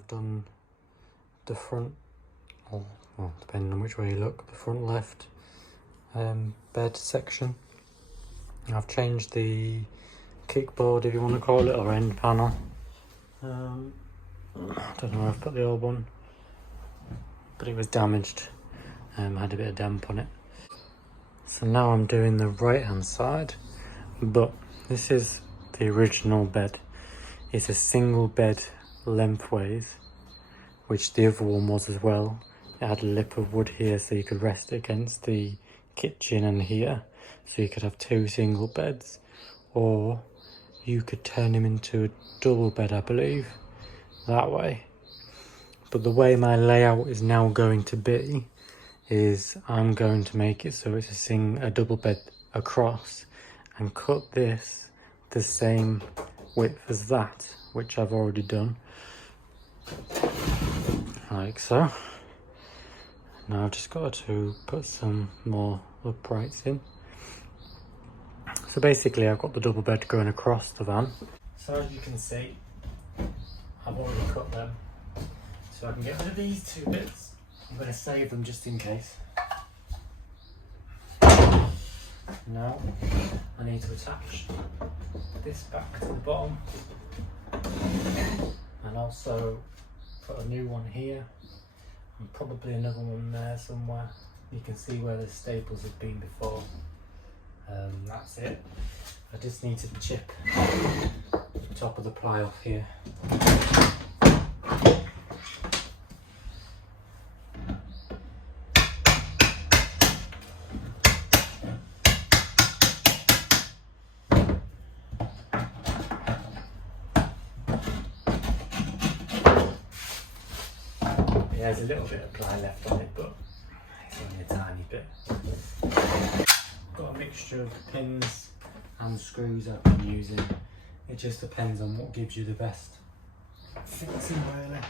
I've done the front, or well, depending on which way you look, the front left bed section. I've changed the kickboard, if you want to call it, or end panel. I don't know where I've put the old one, but it was damaged. Had a bit of damp on it. So now I'm doing the right hand side, but this is the original bed. It's a single bed lengthways, which the other one was as well. It had a lip of wood here so you could rest it against the kitchen and here, so you could have two single beds, or you could turn him into a double bed, I believe, that way. But the way my layout is now going to be is I'm going to make it so it's a double bed across, and cut this the same width as that, which I've already done, like so. Now I've just got to put some more uprights in. So basically I've got the double bed going across the van. So as you can see, I've already cut them, so I can get rid of these two bits. I'm going to save them just in case. Now I need to attach this back to the bottom, and also put a new one here, and probably another one there somewhere. You can see where the staples have been before. That's it. I just need to chip the top of the ply off here. There's a little bit of ply left on it, but it's only a tiny bit. Got a mixture of pins and screws I've been using. It just depends on what gives you the best fixing, really.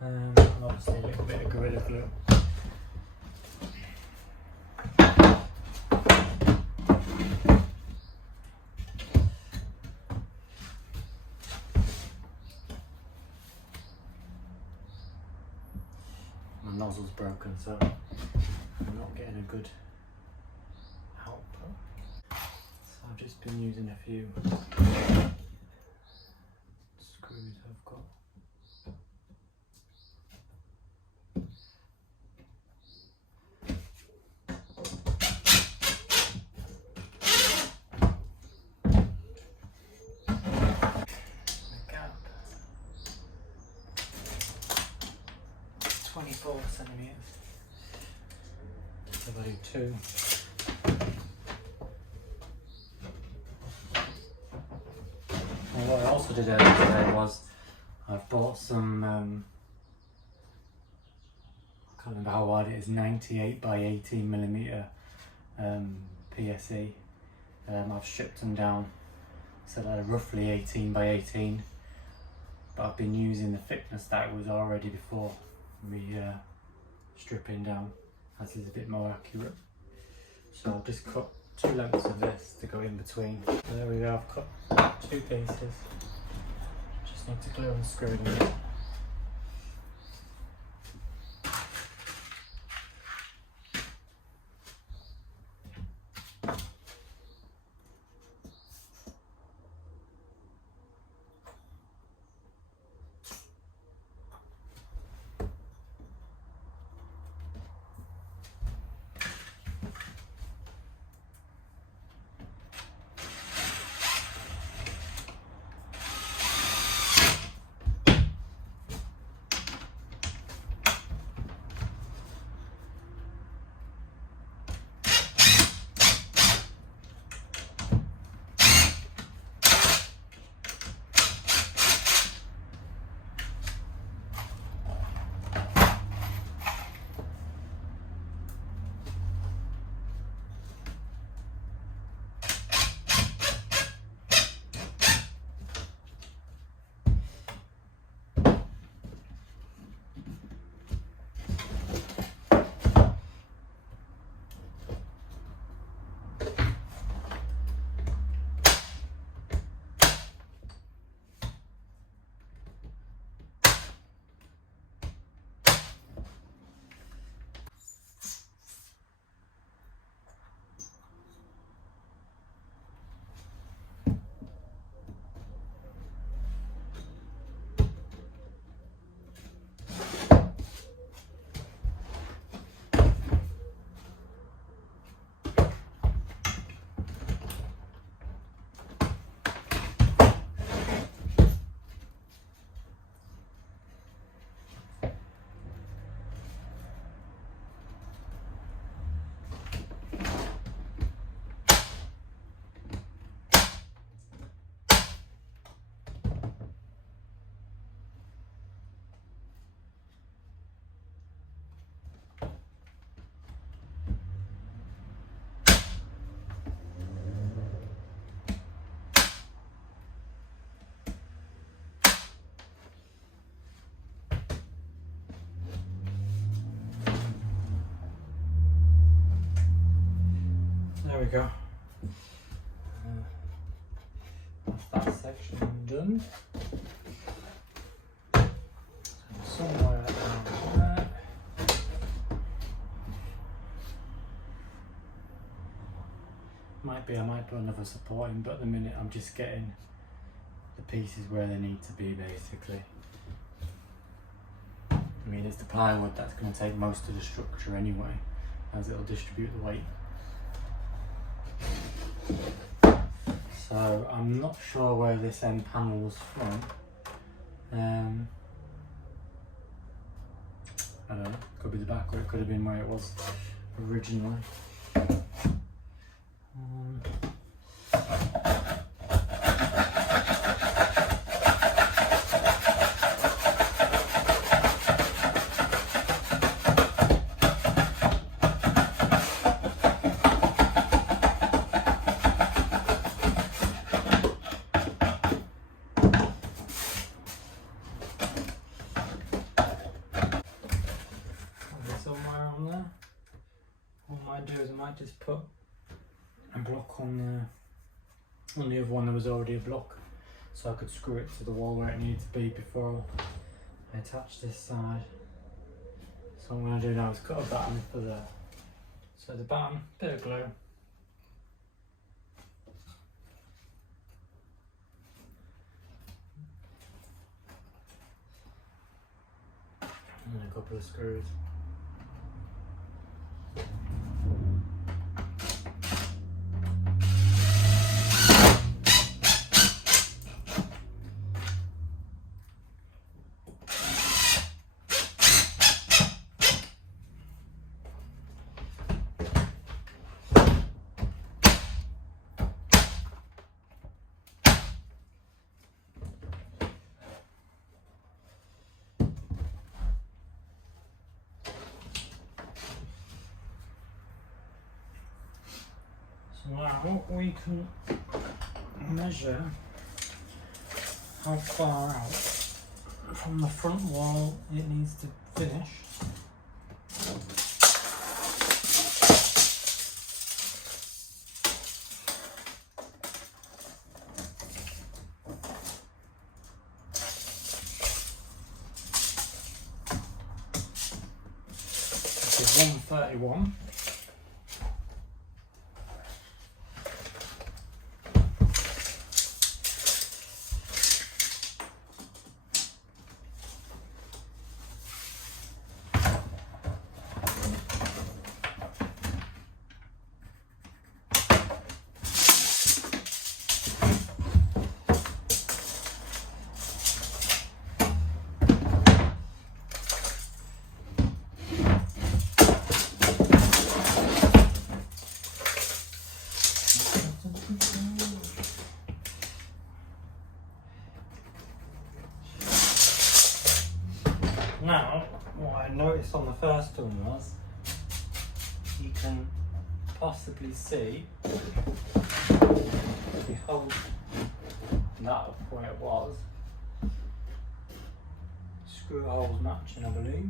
And obviously a little bit of Gorilla Glue. My nozzle's broken, so I'm not getting a good output. So I've just been using a few screws I've got. The gap, 24 centimeters. So if I do two. And what I also did earlier today was I've bought some, I can't remember how wide it is, 98 by 18 millimeter PSE. I've stripped them down so they're roughly 18 by 18, but I've been using the thickness that was already before me stripping down, as is a bit more accurate. So I've just cut two lengths of this to go in between. So there we go, I've cut two pieces. Just need to glue and screw them in. go. That's that section done. Somewhere around there. I might put another support in, but at the minute I'm just getting the pieces where they need to be, basically. I mean, it's the plywood that's going to take most of the structure anyway, as it'll distribute the weight. So I'm not sure where this end panel was from. I don't know, could be the back, or it could have been where it was originally. Somewhere on there. What I might do is I might just put a block on the other one. There was already a block, so I could screw it to the wall where it needed to be before I attach this side. So what I'm going to do now is cut a batten for there. So the batten, bit of glue. And a couple of screws. So now we can measure how far out from the front wall it needs to finish. This is 131. Now, what I noticed on the first one was you can possibly see, if you hold that up where it was, screw holes matching, I believe,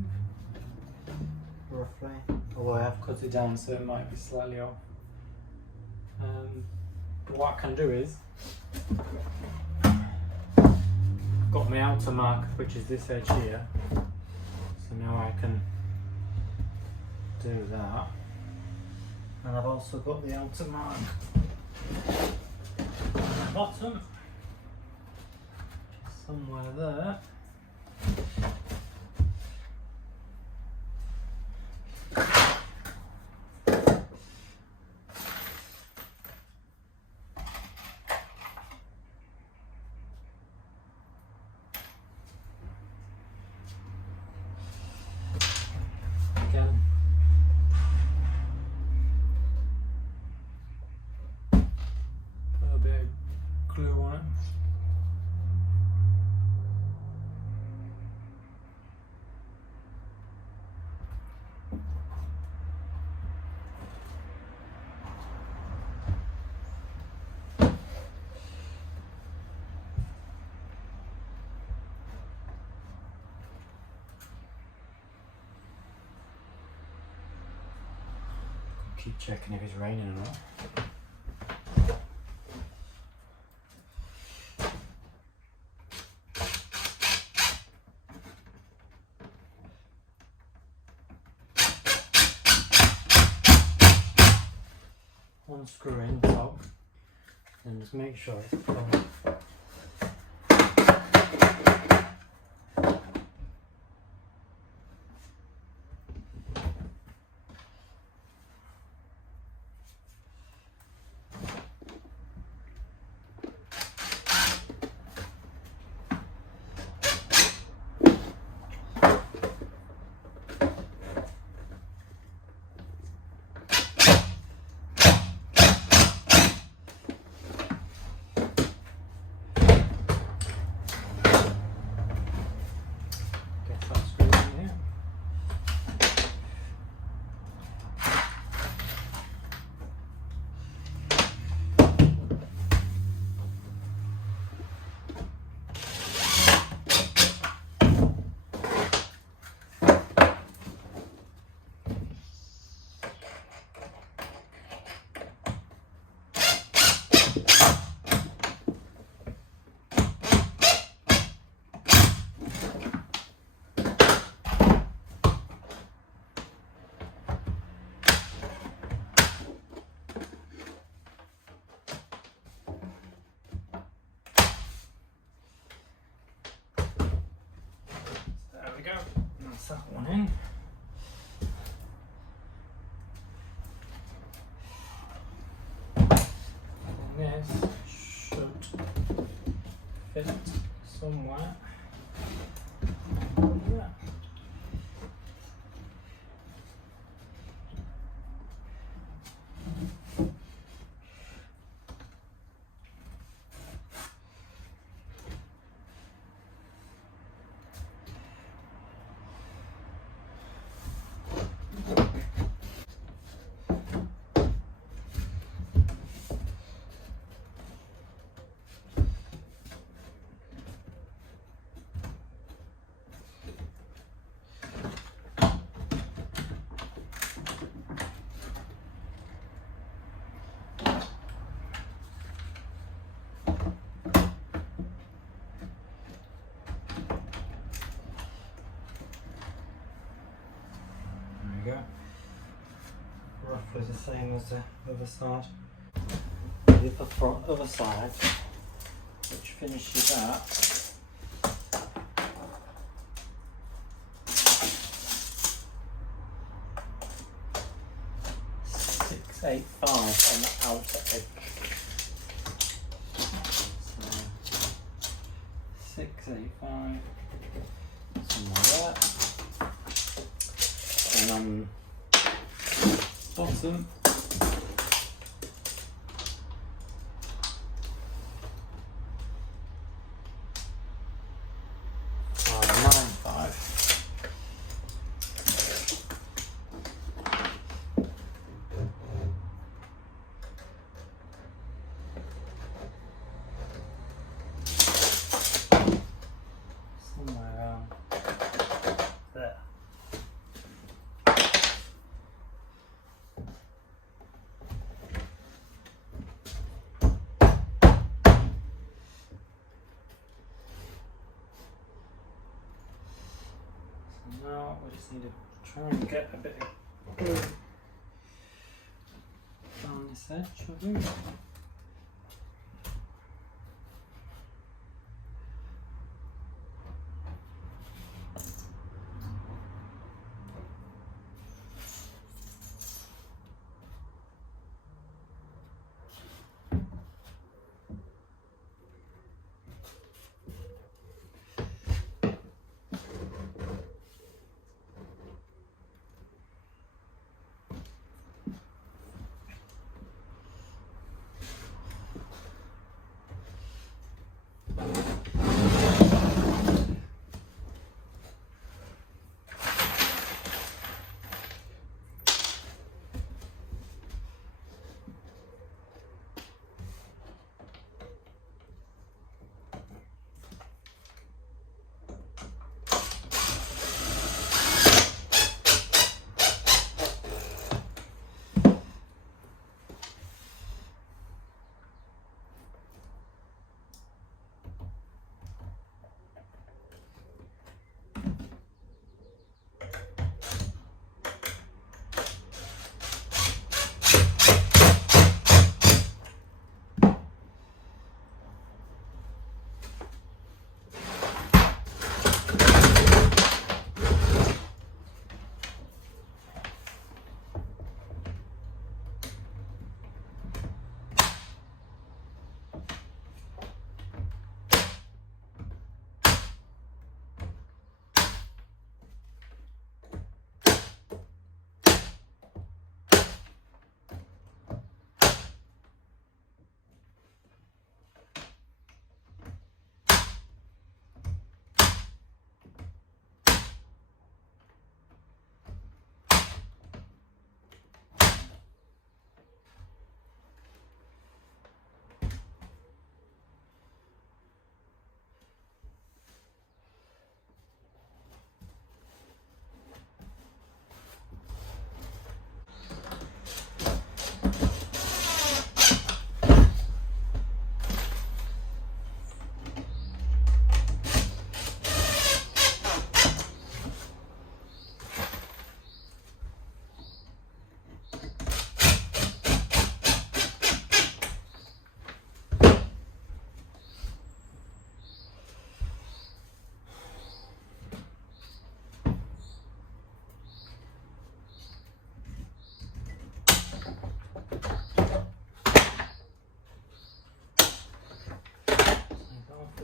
roughly. Although I have cut it down so it might be slightly off. But what I can do is, got my outer mark, which is this edge here. So now I can do that, and I've also got the outer mark on the bottom, somewhere there. Again, put a bit of glue on it. Keep checking if it's raining or not. unscrew in top and just make sure it's full. There we go, that's that one in. And this should fit somewhere. Yeah. There we go. Roughly the same as the other side. The other side, which finishes at 685 on the outer edge. So 685 somewhere there. And on bottom, now we just need to try and get a bit of glue on this edge, shall we?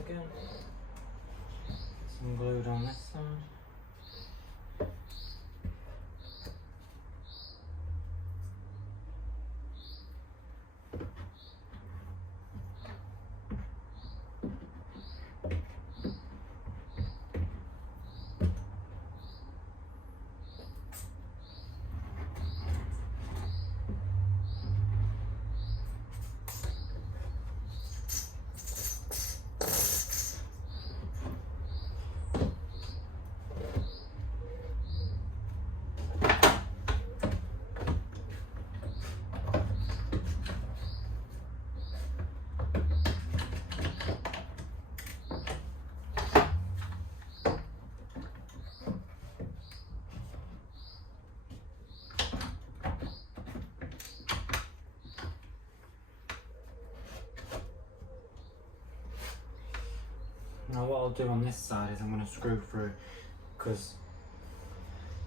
again. Some glued on this side. Now what I'll do on this side is I'm going to screw through, because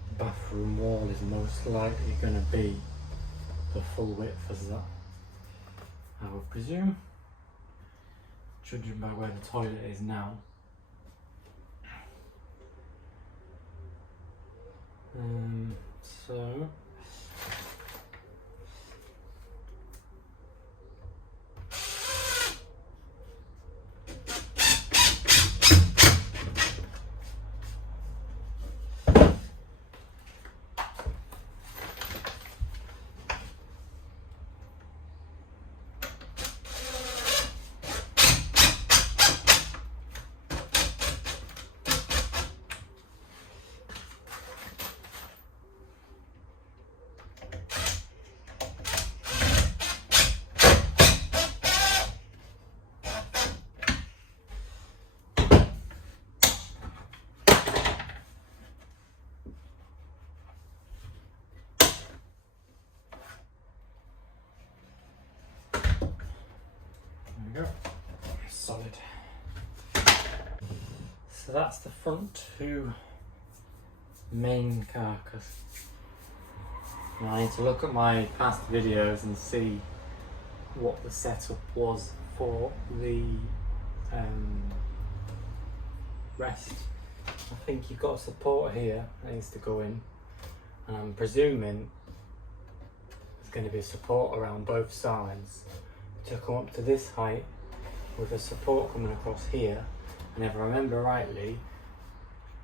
the bathroom wall is most likely going to be the full width as that, I would presume, judging by where the toilet is now. So there we go, solid. So that's the front two main carcass. Now I need to look at my past videos and see what the setup was for the rest. I think you've got a support here that needs to go in, and I'm presuming there's going to be a support around both sides to come up to this height with a support coming across here. And if I remember rightly,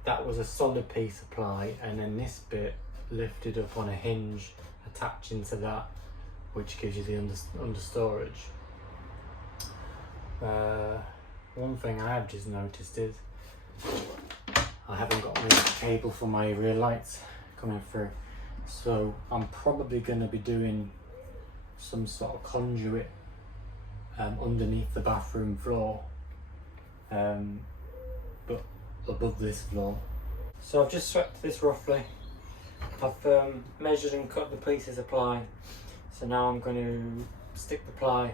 that was a solid piece of ply, and then this bit lifted up on a hinge attaching to that, which gives you the understorage. One thing I have just noticed is I haven't got my cable for my rear lights coming through, so I'm probably going to be doing some sort of conduit underneath the bathroom floor, but above this floor. So I've just swept this roughly. I've measured and cut the pieces of ply, so now I'm going to stick the ply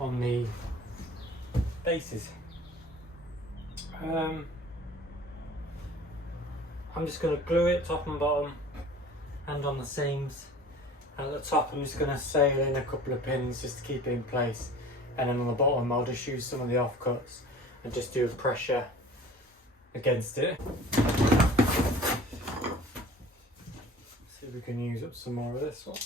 on the bases. I'm just going to glue it top and bottom and on the seams. At the top I'm just going to sail in a couple of pins just to keep it in place, and then on the bottom I'll just use some of the offcuts and just do a pressure against it. See if we can use up some more of this one.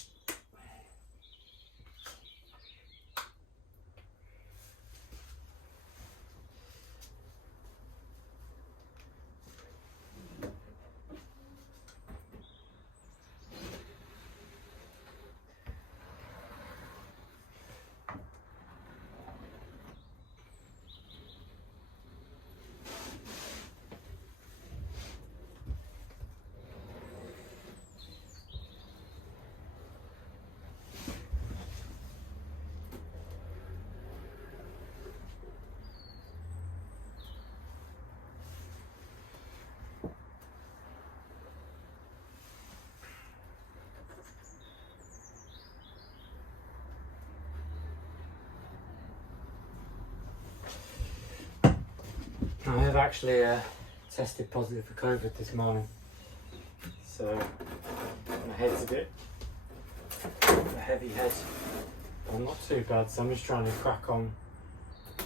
I have actually tested positive for COVID this morning, so my head's a bit a heavy head, but I'm not too bad, so I'm just trying to crack on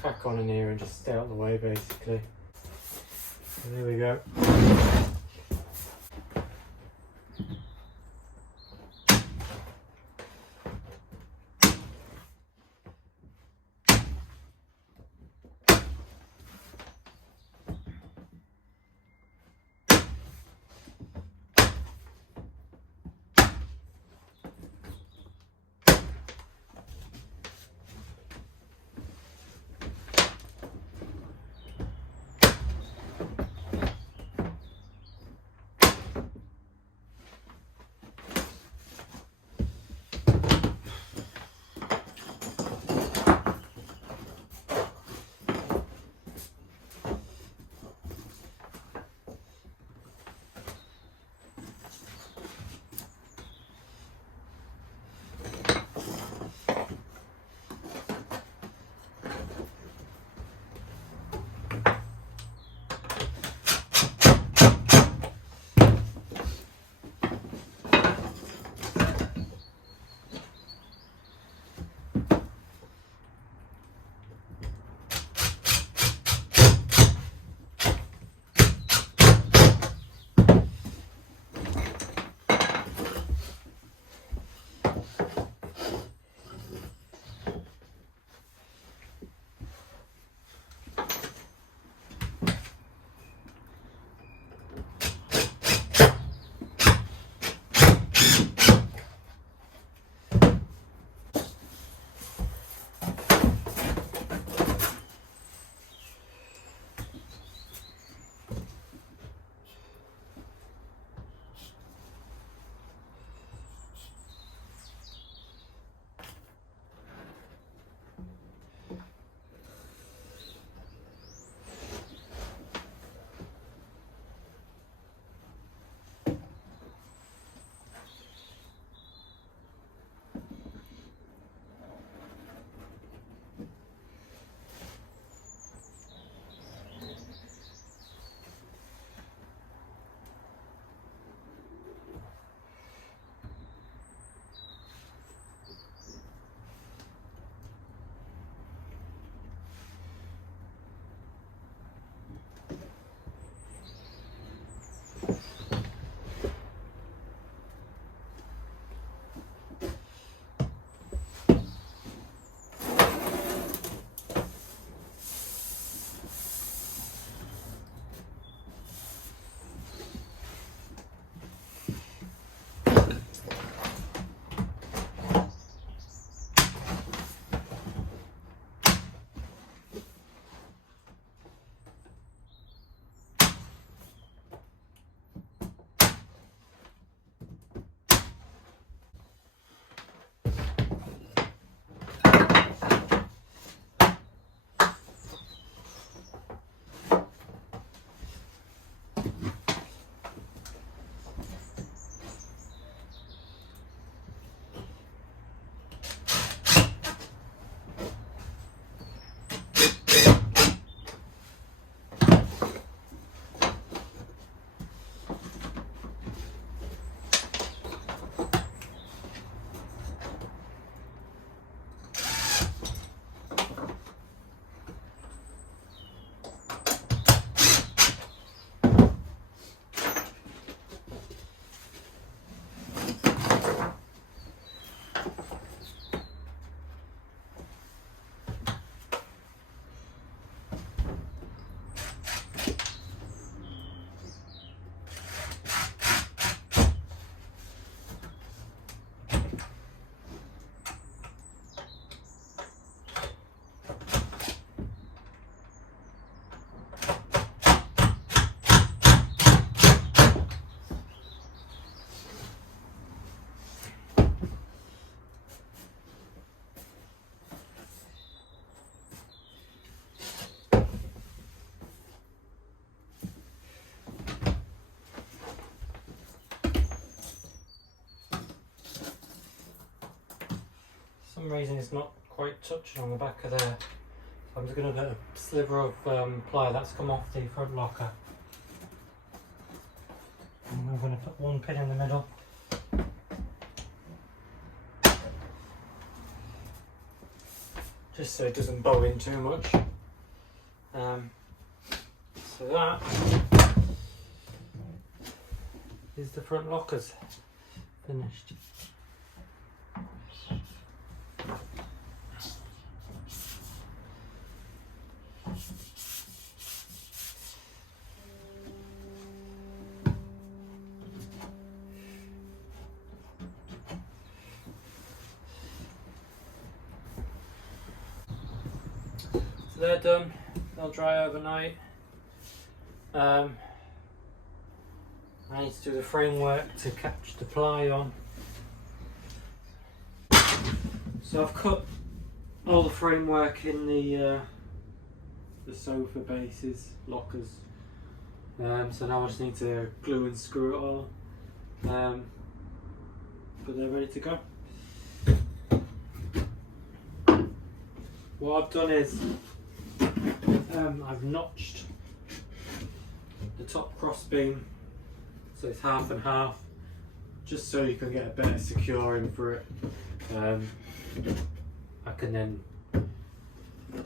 crack on in here and just stay out of the way basically. So there we go. some reason it's not quite touching on the back of there. So I'm just going to put a sliver of ply that's come off the front locker. And I'm going to put one pin in the middle. Just so it doesn't bow in too much. So that is the front lockers finished. So they're done, they'll dry overnight. I need to do the framework to catch the ply on. So I've cut all the framework in the sofa bases, lockers. So now I just need to glue and screw it all. But they're ready to go. What I've done is I've notched the top cross beam, so it's half and half, just so you can get a better securing for it. I can then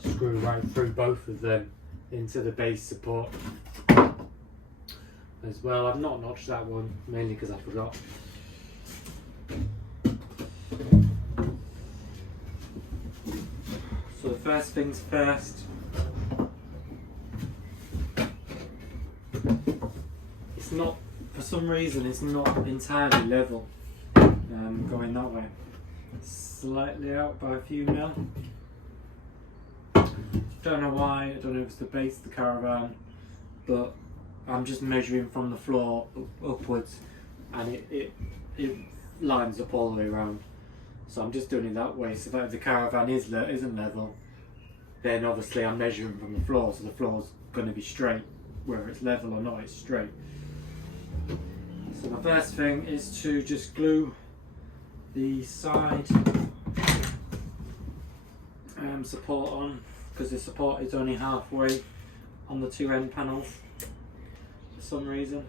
screw right through both of them into the base support as well. I've not notched that one mainly because I forgot. So the first things first, it's not, for some reason it's not entirely level going that way. It's slightly out by a few mil. Don't know why, I don't know if it's the base of the caravan, but I'm just measuring from the floor upwards and it lines up all the way around. So I'm just doing it that way, so that if the caravan isn't level, then obviously I'm measuring from the floor, so the floor's going to be straight. Whether it's level or not, it's straight. So my first thing is to just glue the side support on, because the support is only halfway on the two end panels for some reason.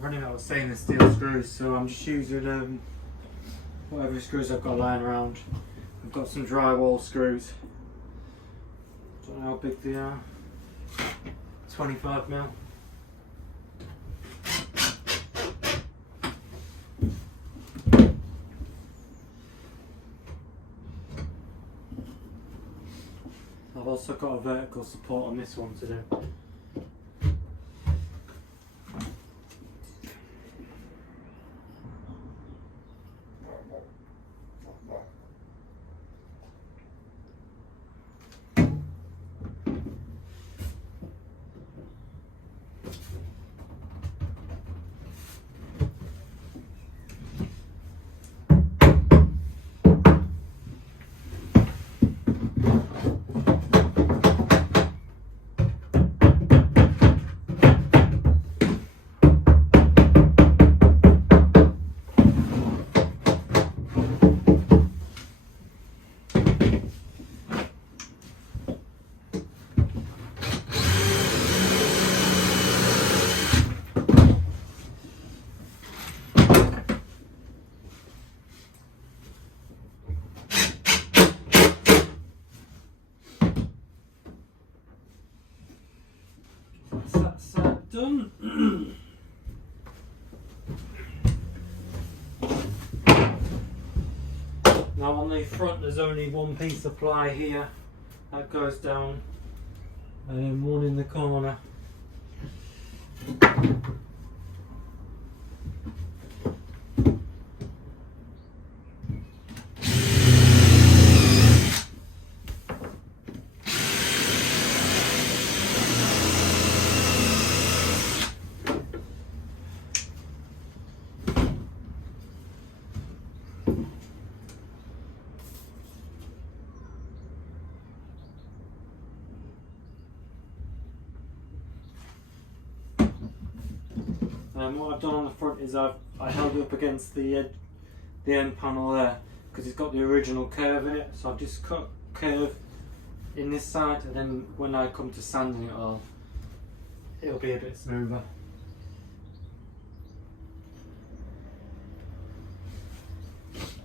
Running out of stainless steel screws, so I'm just using whatever screws I've got lying around. I've got some drywall screws. Don't know how big they are. 25 mil. I've also got a vertical support on this one to do. that's that side done. Now on the front there's only one piece of ply here that goes down, and one in the corner. What I've done on the front is I held it up against the end panel there, because it's got the original curve in it, so I've just cut curve in this side, and then when I come to sanding it all, it'll be a bit smoother.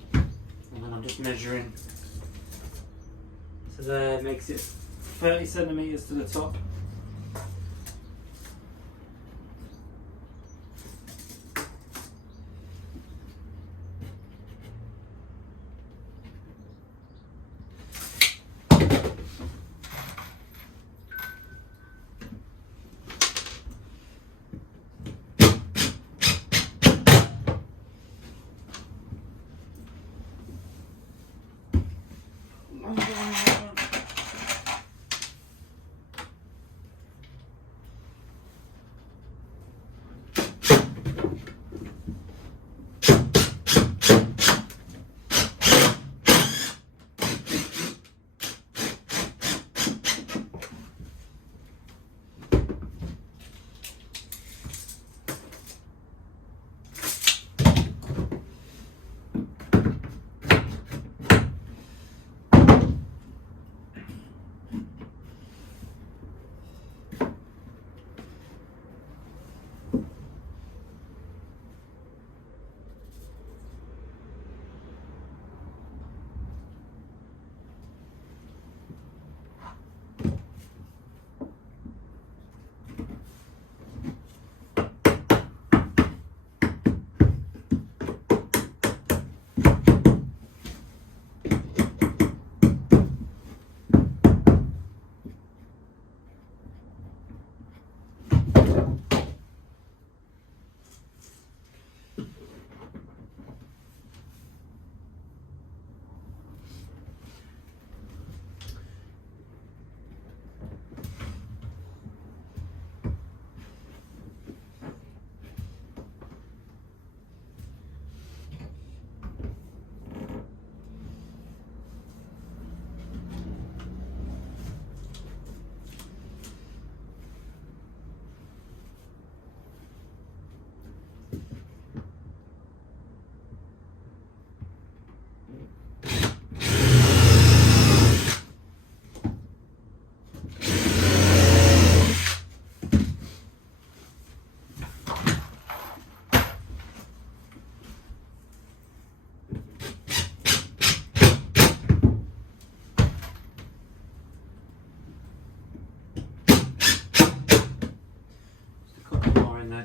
And then I'm just measuring, so there makes it 30 centimetres to the top.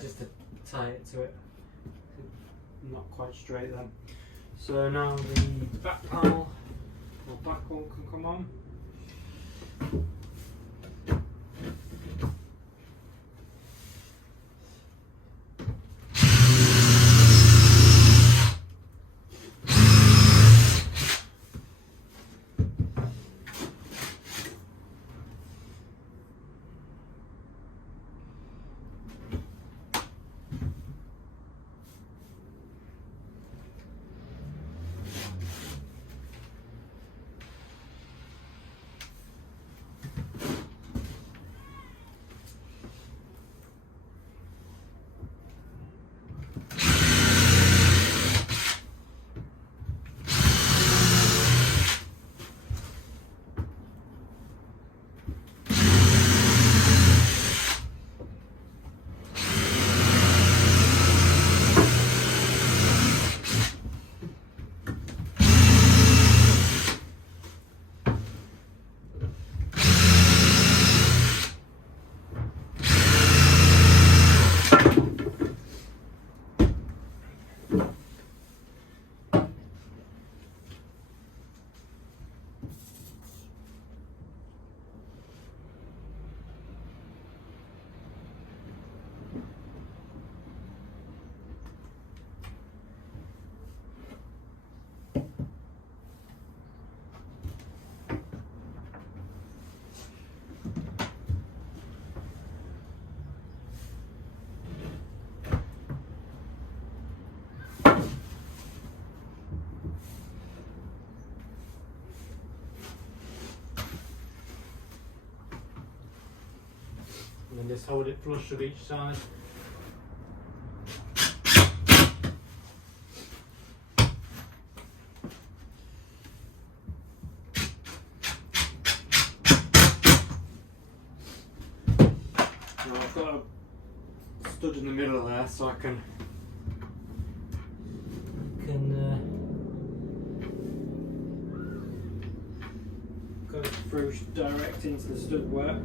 Just to tie it to it, not quite straight then. So now the back panel, or back one, can come on. and then just hold it flush with each side. Now I've got a stud in the middle there, so I can go through direct into the stud work.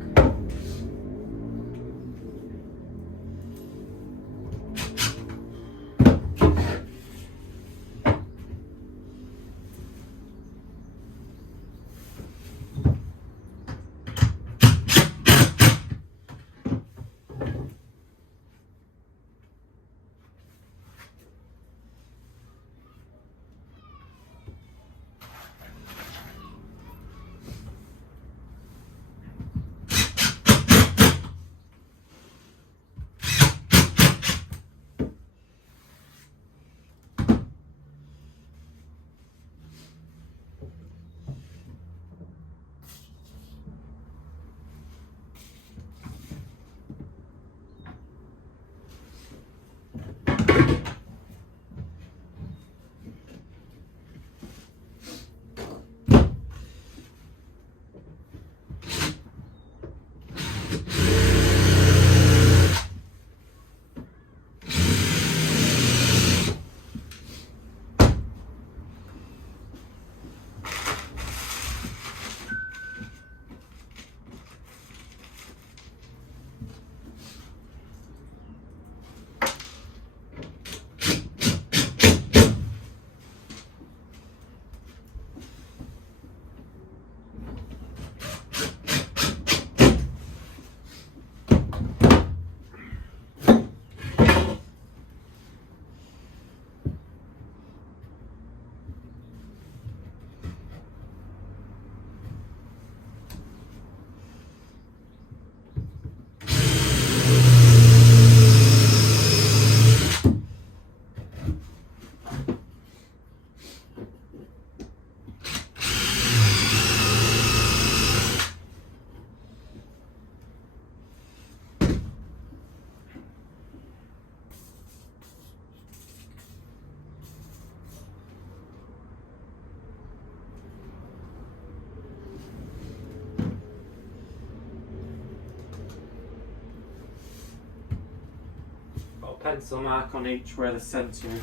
Pencil mark on each where the centre is.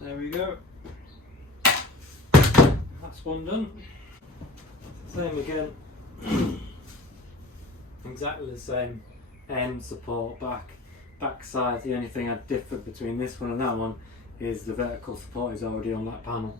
There we go. That's one done. Same again. Exactly the same. End support, back side. The only thing I differed between this one and that one is the vertical support is already on that panel.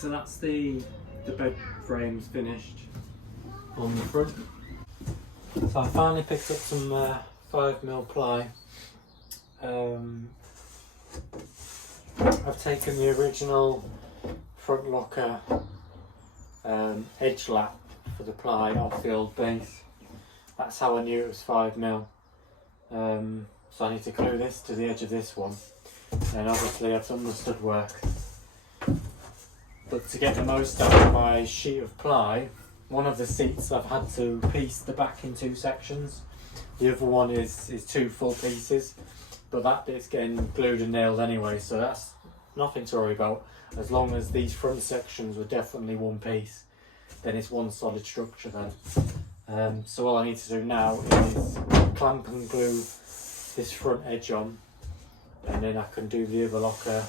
So that's the bed frames finished on the front. So I finally picked up some 5mm ply. I've taken the original front locker edge lap for the ply off the old base. That's how I knew it was 5mm. So I need to glue this to the edge of this one, and obviously I've done the stud work. But to get the most out of my sheet of ply, one of the seats I've had to piece the back in 2 sections. The other one is 2 full pieces, but that bit's getting glued and nailed anyway, so that's nothing to worry about. As long as these front sections were definitely one piece, then it's one solid structure then. So all I need to do now is clamp and glue this front edge on, and then I can do the other locker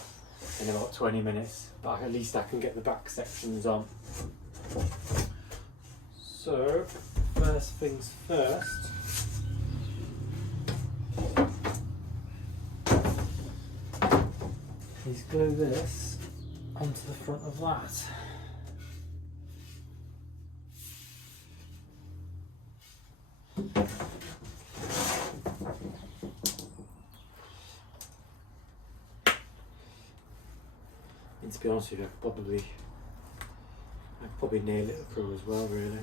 in about 20 minutes, but at least I can get the back sections on. So first things first, is glue this onto the front of that. And to be honest with you, I could probably nail it through as well, really.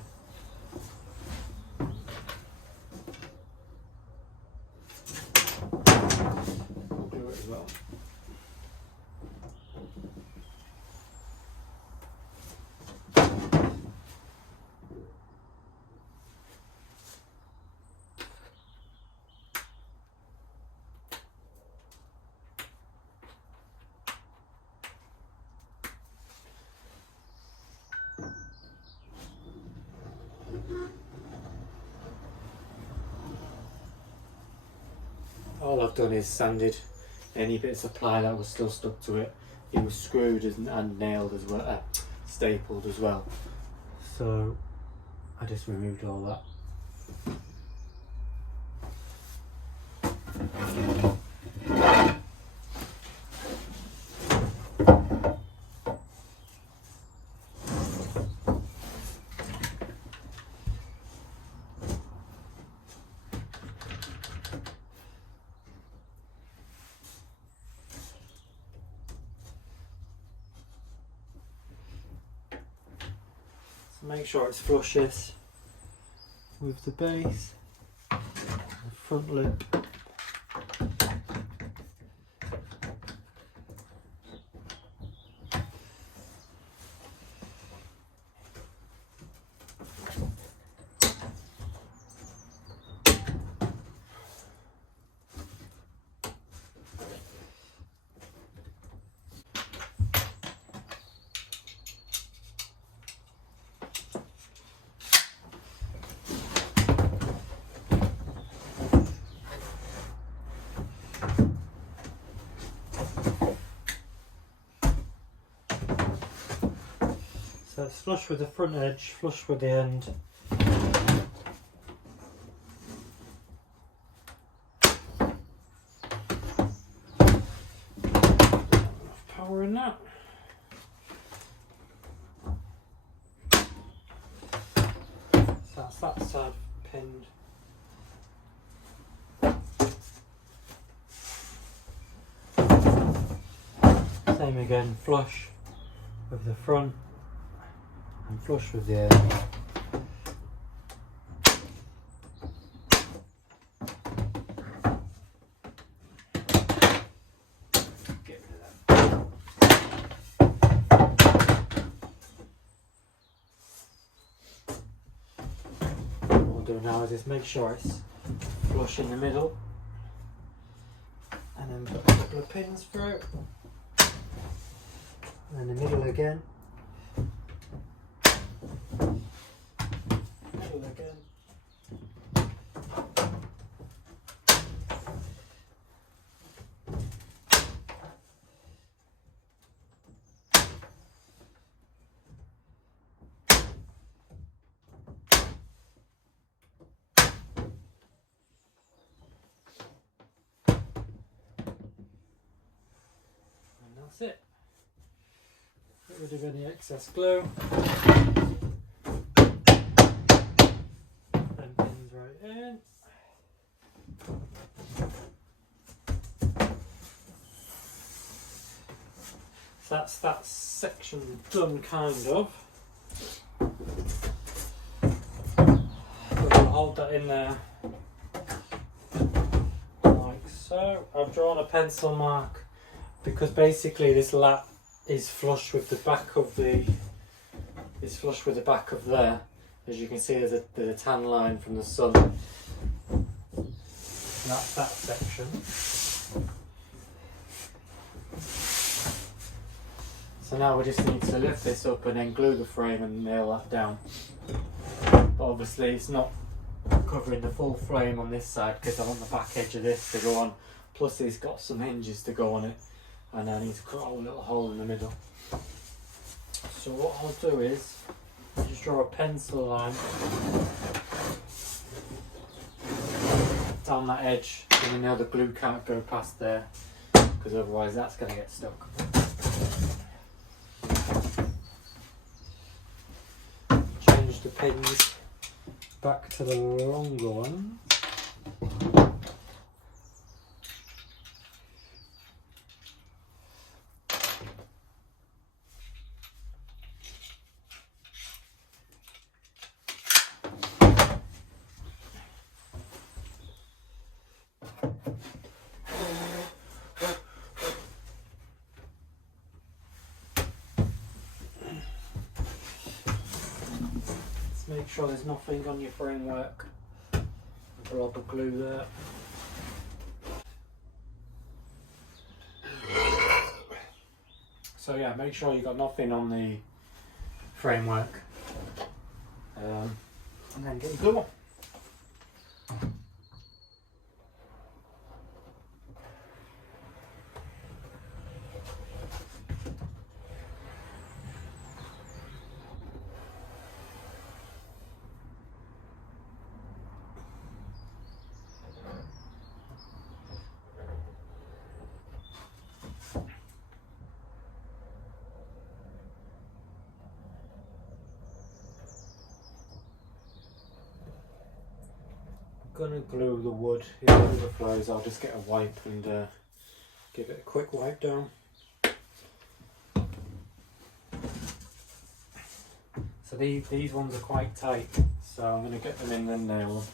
I'll glue it as well. All I've done is sanded any bits of ply that was still stuck to it. It was screwed and nailed as well, stapled as well. So I just removed all that. So make sure it's flushes with the base, the front lip. So it's flush with the front edge, flush with the end. Enough power in that. So that's that side pinned. Same again, flush with the front and flush with the end. Get rid of that. What we'll do now is just make sure it's flush in the middle, and then put a couple of pins through, and then the middle again. Again. And that's it. Get rid of any excess glue. And pins right in. So that's that section done, kind of. We'll hold that in there like so. I've drawn a pencil mark because basically this lat is flush with the back of there. As you can see, there's a tan line from the sun. And that's that section. So now we just need to lift this up and then glue the frame and nail that down. But obviously it's not covering the full frame on this side because I want the back edge of this to go on. Plus it's got some hinges to go on it, and I need to cut a little hole in the middle. So what I'll do is just draw a pencil line down that edge, and we know the glue can't go past there because otherwise that's going to get stuck. Change the pins back to the longer one. Make sure there's nothing on your framework. Blob of glue there. So yeah, make sure you've got nothing on the framework. And then get your glue on. Gonna glue the wood. If it overflows, I'll just get a wipe and give it a quick wipe down. So these ones are quite tight, so I'm gonna get them in and nail them.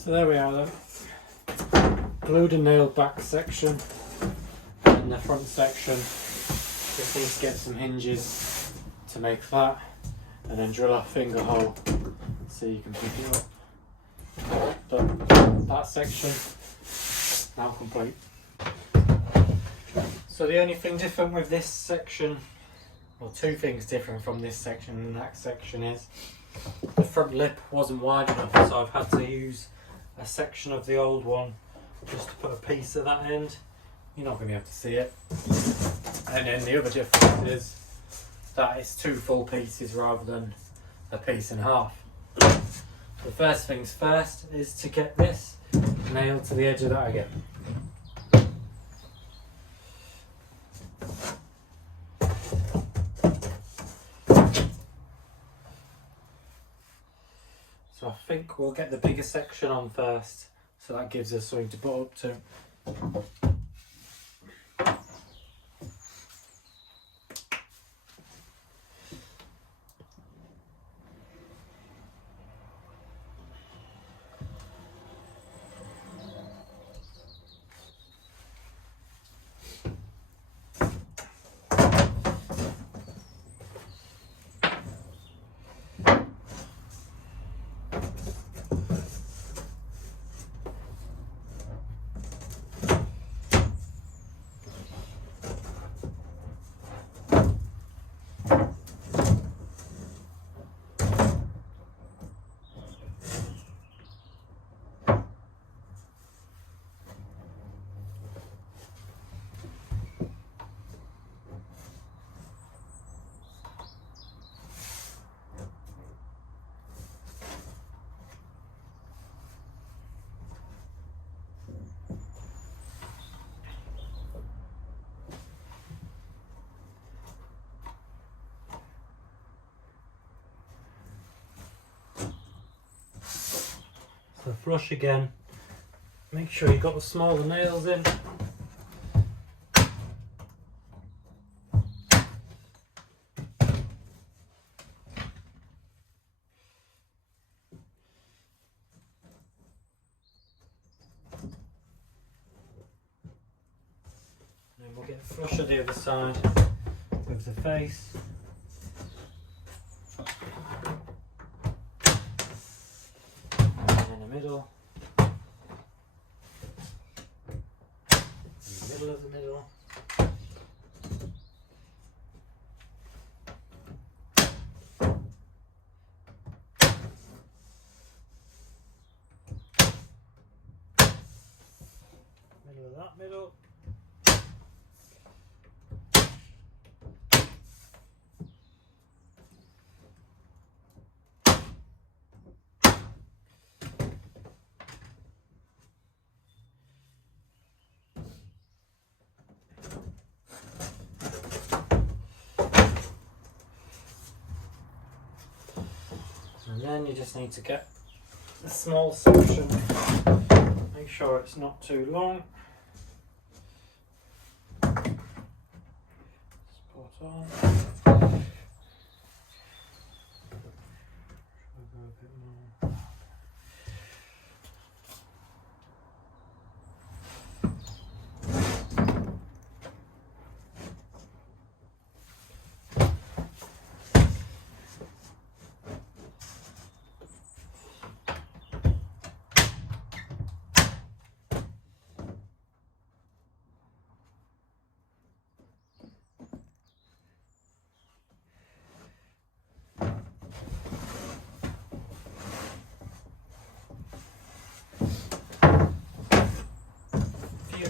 So there we are then. Glued and nailed back section, and the front section just needs to get some hinges to make that, and then drill a finger hole so you can pick it up. But that section now complete. So the only thing different with this section, well, two things different from this section and that section, is the front lip wasn't wide enough, so I've had to use a section of the old one just to put a piece at that end. You're not going to be able to see it. And then the other difference is that it's two full pieces rather than a piece and a half. The first things first is to get this nailed to the edge of that again. So I think we'll get the bigger section on first, so that gives us something to put up to. So flush again, make sure you've got the smaller nails in. And then we'll get flush of the other side with the face. Middle, in the middle of the middle, middle of that middle, and then you just need to get a small section, make sure it's not too long. Spot on. Should I go a bit more?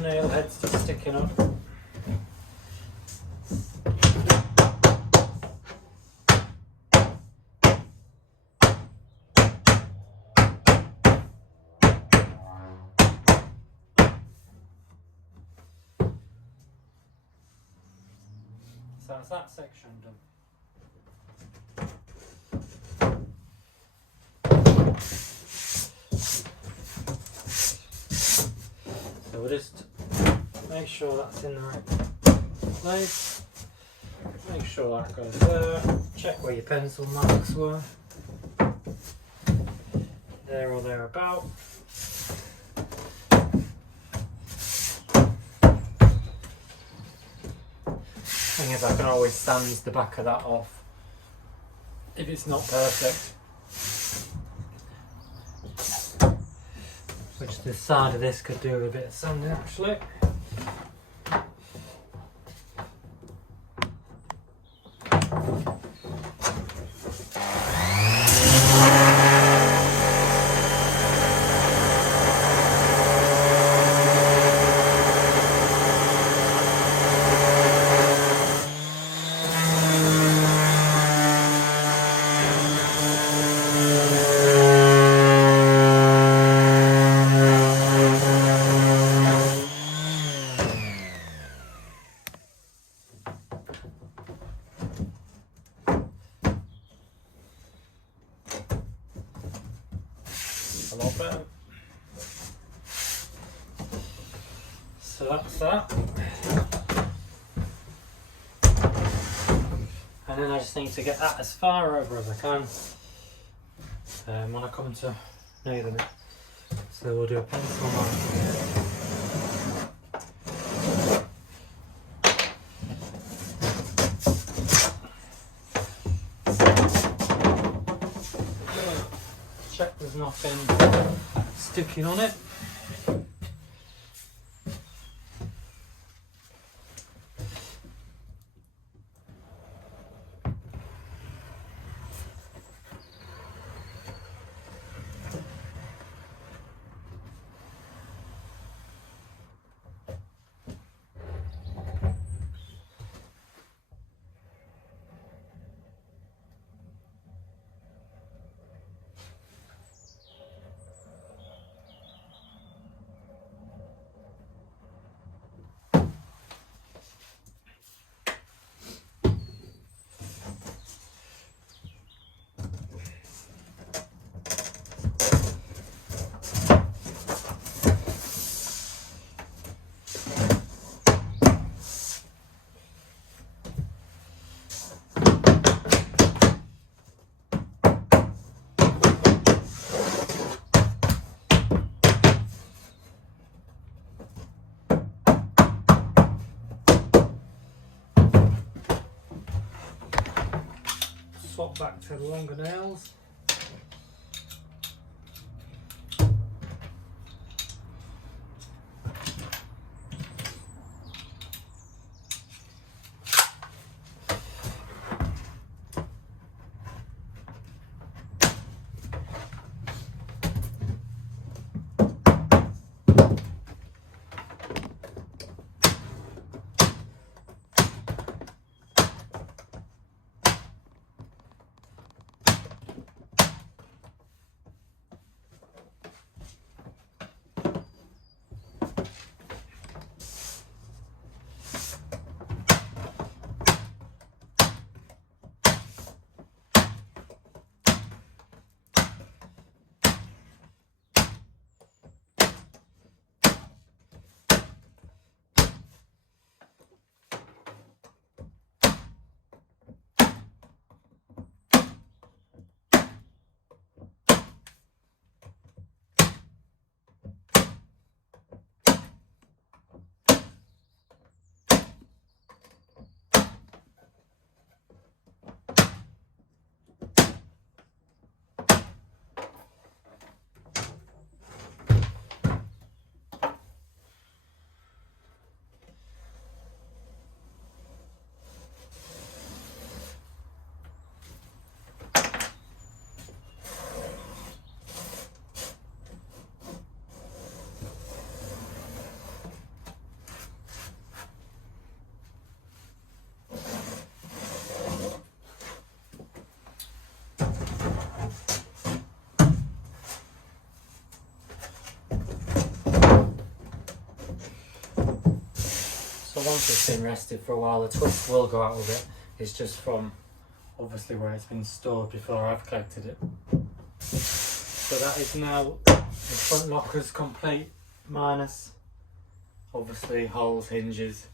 Nail heads just sticking up. So that's that section done. So we'll just make sure that's in the right place. Make sure that goes there. Check where your pencil marks were. there or thereabout. Thing is, I can always sand the back of that off if it's not perfect. Which the side of this could do with a bit of sanding actually. A lot better. So that's that. And then I just need to get that as far over as I can when I come to nailing it. So we'll do a pencil mark. Check there's nothing sticking on it. Swap back to the longer nails. So once it's been rested for a while, the twist will go out of it. It's just from obviously where it's been stored before I've collected it. So that is now the front lockers complete, minus obviously holes, hinges,